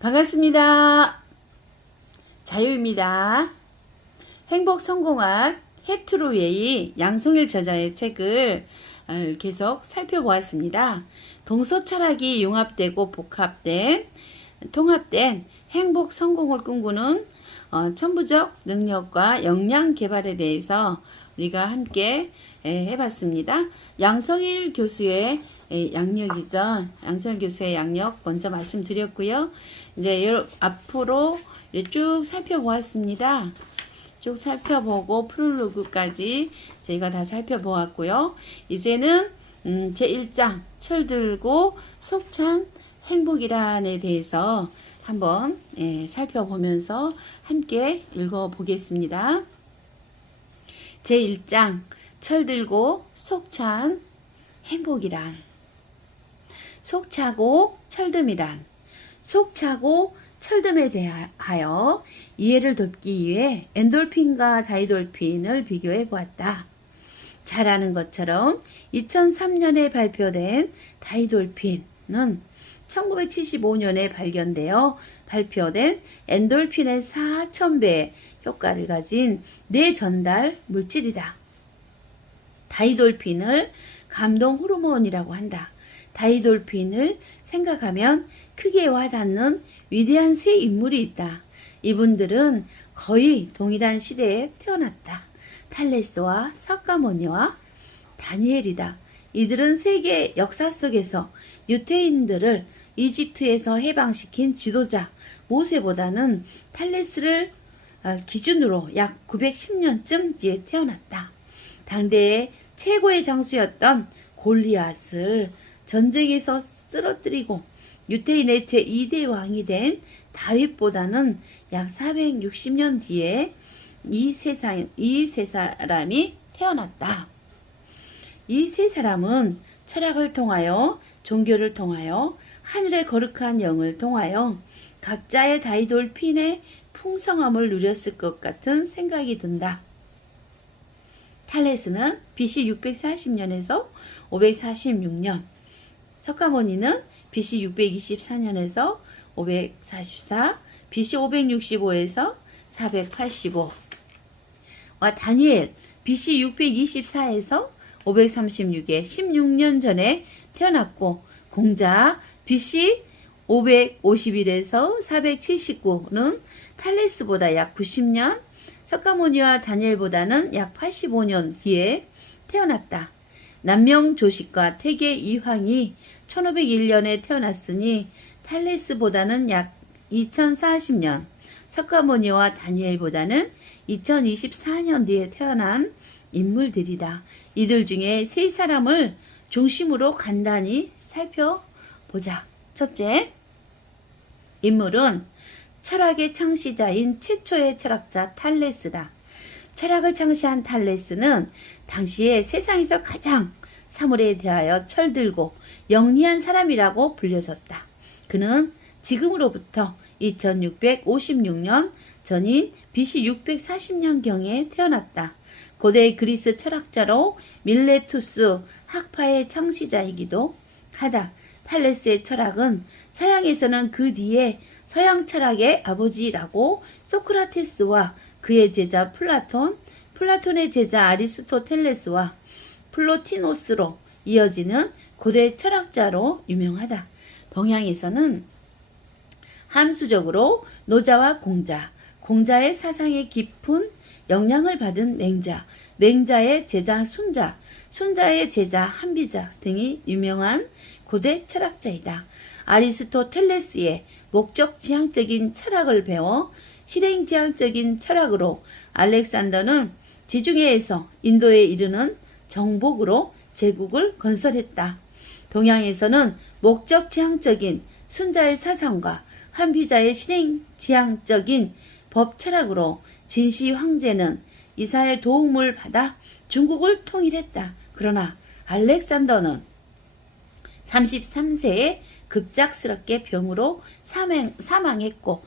반갑습니다. 자유입니다. 행복 성공학 헵트로웨이 양송일 저자의 책을 어, 계속 살펴보았습니다. 동서 철학이 융합되고 복합된 통합된 행복 성공을 꿈꾸는 어, 천부적 능력과 역량 개발에 대해서 우리가 함께 에, 해봤습니다. 양성일 교수의 에, 양력이죠. 양성일 교수의 양력 먼저 말씀드렸고요. 이제 여- 앞으로 쭉 살펴보았습니다. 쭉 살펴보고 프롤로그까지 저희가 다 살펴보았고요. 이제는 음, 제1장 철들고 속찬 행복이란에 대해서 한번 예, 살펴보면서 함께 읽어보겠습니다. 제1장 철들고 속찬 행복이란 속차고 철듦이란 속차고 철듦에 대하여 이해를 돕기 위해 엔돌핀과 다이돌핀을 비교해 보았다. 잘 아는 것처럼 2003년에 발표된 다이돌핀은 1975년에 발견되어 발표된 엔돌핀의 4,000배의 효과를 가진 뇌전달 물질이다. 다이돌핀을 감동 호르몬이라고 한다. 다이돌핀을 생각하면 크게 와닿는 위대한 세 인물이 있다. 이분들은 거의 동일한 시대에 태어났다. 탈레스와 사카모니와 다니엘이다. 이들은 세계 역사 속에서 유태인들을 이집트에서 해방시킨 지도자 모세보다는 탈레스를 어, 기준으로 약 910년쯤 뒤에 태어났다. 당대의 최고의 장수였던 골리앗을 전쟁에서 쓰러뜨리고 유태인의 제2대 왕이 된 다윗보다는 약 460년 뒤에 이 세상 이 세 사람이 태어났다. 이 세 사람은 철학을 통하여 종교를 통하여 하늘의 거룩한 영을 통하여 각자의 다이돌핀의 풍성함을 누렸을 것 같은 생각이 든다. 탈레스는 BC 640년에서 546년, 석가모니는 BC 624년에서 544, BC 565에서 485, 와 다니엘 BC 624에서 536에 16년 전에 태어났고 공자 BC 551에서 479는 탈레스보다 약 90년, 석가모니와 다니엘보다는 약 85년 뒤에 태어났다. 남명 조식과 태계 이황이 1501년에 태어났으니 탈레스보다는 약 2040년, 석가모니와 다니엘보다는 2024년 뒤에 태어난 인물들이다. 이들 중에 세 사람을 중심으로 간단히 살펴보자. 첫째, 인물은 철학의 창시자인 최초의 철학자 탈레스다. 철학을 창시한 탈레스는 당시에 세상에서 가장 사물에 대하여 철들고 영리한 사람이라고 불려졌다. 그는 지금으로부터 2656년 전인 BC 640년경에 태어났다. 고대 그리스 철학자로 밀레투스 학파의 창시자이기도 하다. 탈레스의 철학은 서양에서는 그 뒤에 서양 철학의 아버지라고 소크라테스와 그의 제자 플라톤, 플라톤의 제자 아리스토텔레스와 플로티노스로 이어지는 고대 철학자로 유명하다. 동양에서는 함수적으로 노자와 공자, 공자의 사상에 깊은 영향을 받은 맹자, 맹자의 제자 순자, 순자의 제자 한비자 등이 유명한 고대 철학자이다. 아리스토텔레스의 목적 지향적인 철학을 배워 실행 지향적인 철학으로 알렉산더는 지중해에서 인도에 이르는 정복으로 제국을 건설했다. 동양에서는 목적 지향적인 순자의 사상과 한비자의 실행 지향적인 법 철학으로 진시 황제는 이사의 도움을 받아 중국을 통일했다. 그러나 알렉산더는 33세에 급작스럽게 병으로 사망, 사망했고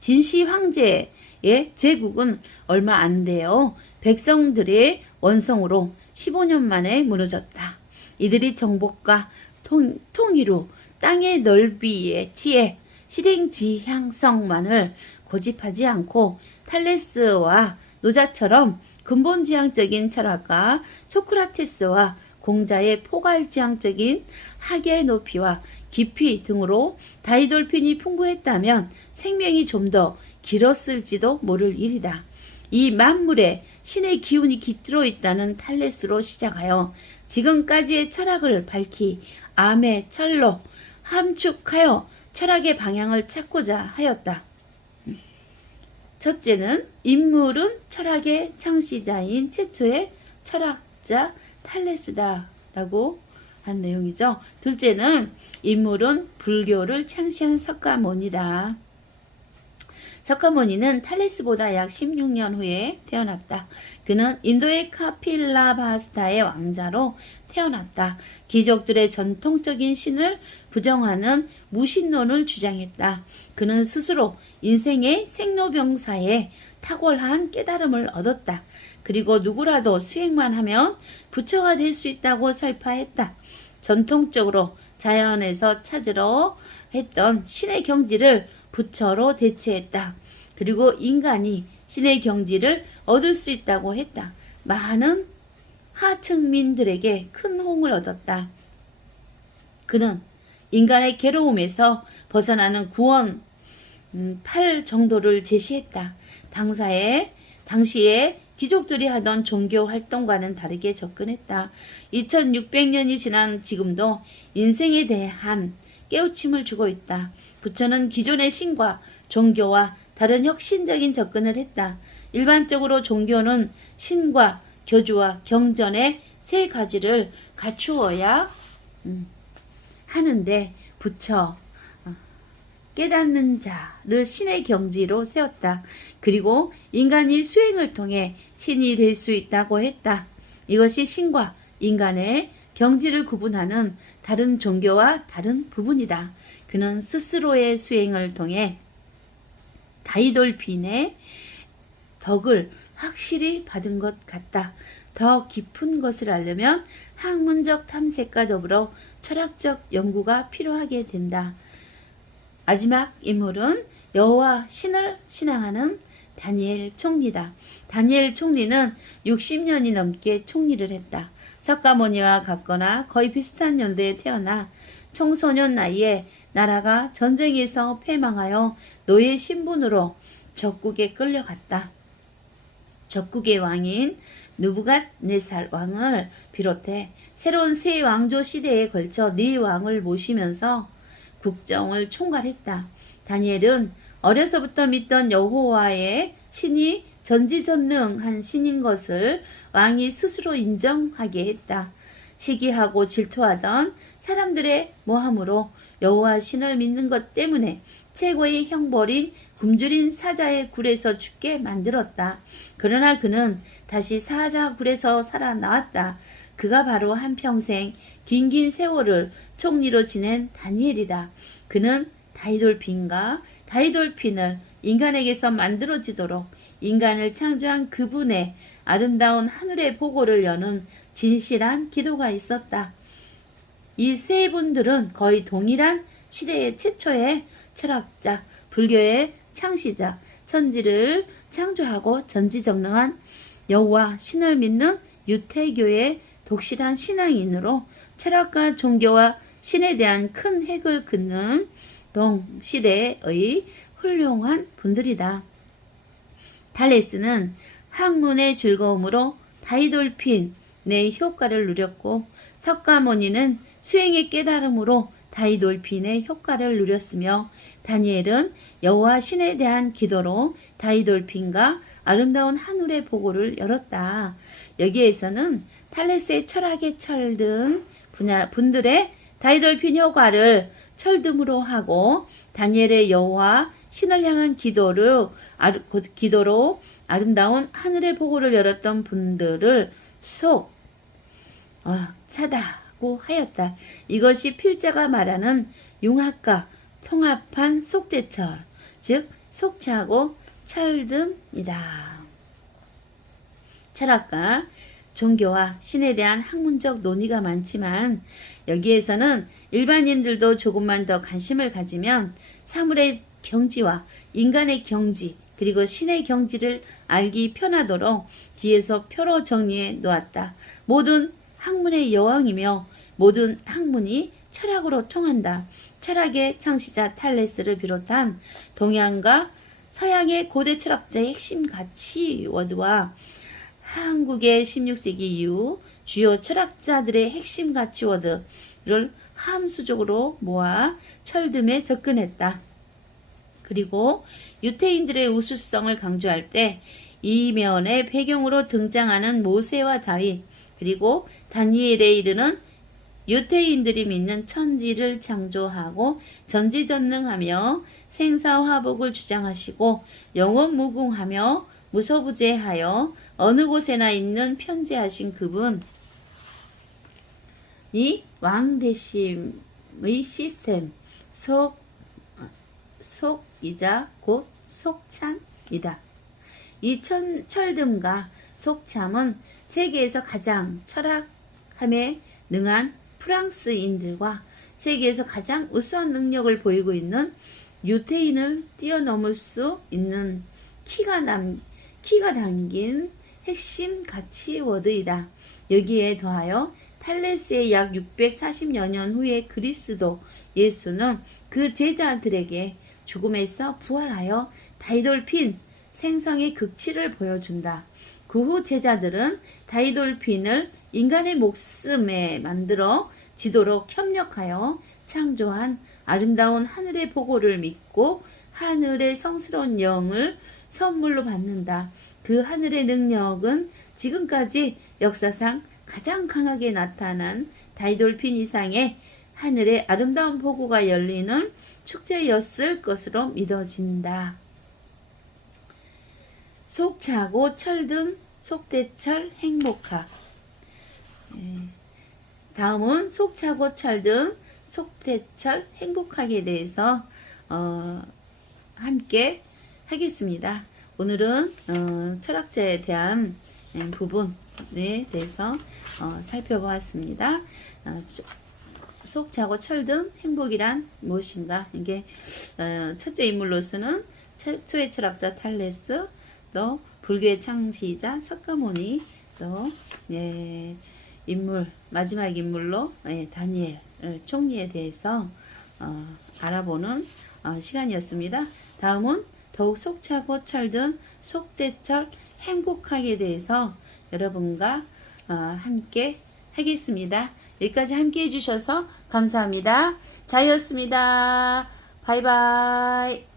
진시 황제의 제국은 얼마 안 되어 백성들의 원성으로 15년 만에 무너졌다. 이들이 정복과 통, 통일후 땅의 넓이에 치에 실행지향성만을 고집하지 않고 탈레스와 노자처럼 근본지향적인 철학가 소크라테스와 공자의 포괄지향적인 학의 높이와 깊이 등으로 다이돌핀이 풍부했다면 생명이 좀 더 길었을지도 모를 일이다. 이 만물에 신의 기운이 깃들어 있다는 탈레스로 시작하여 지금까지의 철학을 밝히 암의 철로 함축하여 철학의 방향을 찾고자 하였다. 첫째는 인물은 철학의 창시자인 최초의 철학자 탈레스다라고 한 내용이죠. 둘째는 인물은 불교를 창시한 석가모니다. 석가모니는 탈레스보다 약 16년 후에 태어났다. 그는 인도의 카필라바스타의 왕자로 태어났다. 귀족들의 전통적인 신을 부정하는 무신론을 주장했다. 그는 스스로 인생의 생로병사에 탁월한 깨달음을 얻었다. 그리고 누구라도 수행만 하면 부처가 될 수 있다고 설파했다. 전통적으로 자연에서 찾으러 했던 신의 경지를 부처로 대체했다. 그리고 인간이 신의 경지를 얻을 수 있다고 했다. 많은 하층민들에게 큰 호응을 얻었다. 그는 인간의 괴로움에서 벗어나는 구원 음, 팔 정도를 제시했다. 당사에 당시에 귀족들이 하던 종교 활동과는 다르게 접근했다. 2600년이 지난 지금도 인생에 대한 깨우침을 주고 있다. 부처는 기존의 신과 종교와 다른 혁신적인 접근을 했다. 일반적으로 종교는 신과 교주와 경전의 세 가지를 갖추어야 음, 하는데 부처 어, 깨닫는 자를 신의 경지로 세웠다. 그리고 인간이 수행을 통해 신이 될 수 있다고 했다. 이것이 신과 인간의 경지를 구분하는 다른 종교와 다른 부분이다. 그는 스스로의 수행을 통해 다이돌빈의 덕을 확실히 받은 것 같다. 더 깊은 것을 알려면 학문적 탐색과 더불어 철학적 연구가 필요하게 된다. 마지막 인물은 여호와 신을 신앙하는 다니엘 총리다. 다니엘 총리는 60년이 넘게 총리를 했다. 석가모니와 같거나 거의 비슷한 연도에 태어나 청소년 나이에 나라가 전쟁에서 패망하여 노예 신분으로 적국에 끌려갔다. 적국의 왕인 누부갓네살 왕을 비롯해 새로운 새 왕조 시대에 걸쳐 네 왕을 모시면서 국정을 총괄했다. 다니엘은 어려서부터 믿던 여호와의 신이 전지전능한 신인 것을 왕이 스스로 인정하게 했다. 시기하고 질투하던 사람들의 모함으로 여호와 신을 믿는 것 때문에 최고의 형벌인 굶주린 사자의 굴에서 죽게 만들었다. 그러나 그는 다시 사자 굴에서 살아나왔다. 그가 바로 한평생 긴긴 세월을 총리로 지낸 다니엘이다. 그는 다이돌핀과 다이돌핀을 인간에게서 만들어지도록 인간을 창조한 그분의 아름다운 하늘의 보고를 여는 진실한 기도가 있었다. 이 세 분들은 거의 동일한 시대의 최초의 철학자, 불교의 창시자, 천지를 창조하고 전지전능한 여호와 신을 믿는 유태교의 독실한 신앙인으로 철학과 종교와 신에 대한 큰 핵을 긋는 동시대의 훌륭한 분들이다. 탈레스는 학문의 즐거움으로 다이돌핀의 효과를 누렸고 석가모니는 수행의 깨달음으로 다이돌핀의 효과를 누렸으며 다니엘은 여호와 신에 대한 기도로 다이돌핀과 아름다운 하늘의 보고를 열었다. 여기에서는 탈레스의 철학의 철 등 분야 분들의 다이돌핀 효과를 철등으로 하고 다니엘의 여호와 신을 향한 기도를 기도로 아름다운 하늘의 보고를 열었던 분들을 속 어, 차다고 하였다. 이것이 필자가 말하는 융합과 통합한 속대철, 즉 속차고 철등이다. 철학가 종교와 신에 대한 학문적 논의가 많지만 여기에서는 일반인들도 조금만 더 관심을 가지면 사물의 경지와 인간의 경지 그리고 신의 경지를 알기 편하도록 뒤에서 표로 정리해 놓았다. 모든 학문의 여왕이며 모든 학문이 철학으로 통한다. 철학의 창시자 탈레스를 비롯한 동양과 서양의 고대 철학자의 핵심 가치 워드와 한국의 16세기 이후 주요 철학자들의 핵심 가치 워드를 함수적으로 모아 철듦에 접근했다. 그리고 유태인들의 우수성을 강조할 때 이면의 배경으로 등장하는 모세와 다윗 그리고 다니엘에 이르는 유태인들이 믿는 천지를 창조하고 전지전능하며 생사화복을 주장하시고 영원무궁하며 무소부재하여 어느 곳에나 있는 편재하신 그분 이 왕대심의 시스템 속 속이자 곧 속참이다. 이 천, 철듦과 속참은 세계에서 가장 철학함에 능한 프랑스인들과 세계에서 가장 우수한 능력을 보이고 있는 유태인을 뛰어넘을 수 있는 키가, 남, 키가 담긴 핵심 가치 워드이다. 여기에 더하여 탈레스의 약 640여 년 후에 그리스도 예수는 그 제자들에게 죽음에서 부활하여 다이돌핀 생성의 극치를 보여준다. 그 후 제자들은 다이돌핀을 인간의 목숨에 만들어 지도록 협력하여 창조한 아름다운 하늘의 보고를 믿고 하늘의 성스러운 영을 선물로 받는다. 그 하늘의 능력은 지금까지 역사상 가장 강하게 나타난 다이돌핀 이상의 하늘의 아름다운 보고가 열리는 축제였을 것으로 믿어진다. 속차고 철든 속대철 행복하. 예. 다음은 속차고 철든 속대철 행복하게 대해서 어, 함께 하겠습니다. 오늘은 어, 철학자에 대한 예, 부분에 대해서 어, 살펴보았습니다. 어, 속차고 철든 행복이란 무엇인가? 이게 어, 첫째 인물로서는 최초의 철학자 탈레스, 또 불교의 창시자 석가모니, 또 예, 인물 마지막 인물로 예, 다니엘 총리에 대해서 어, 알아보는 어, 시간이었습니다. 다음은 더욱 속차고 철든 속대철 행복하게 대해서 여러분과 어, 함께 하겠습니다. 여기까지 함께 해주셔서 감사합니다. 자이였습니다. 바이바이.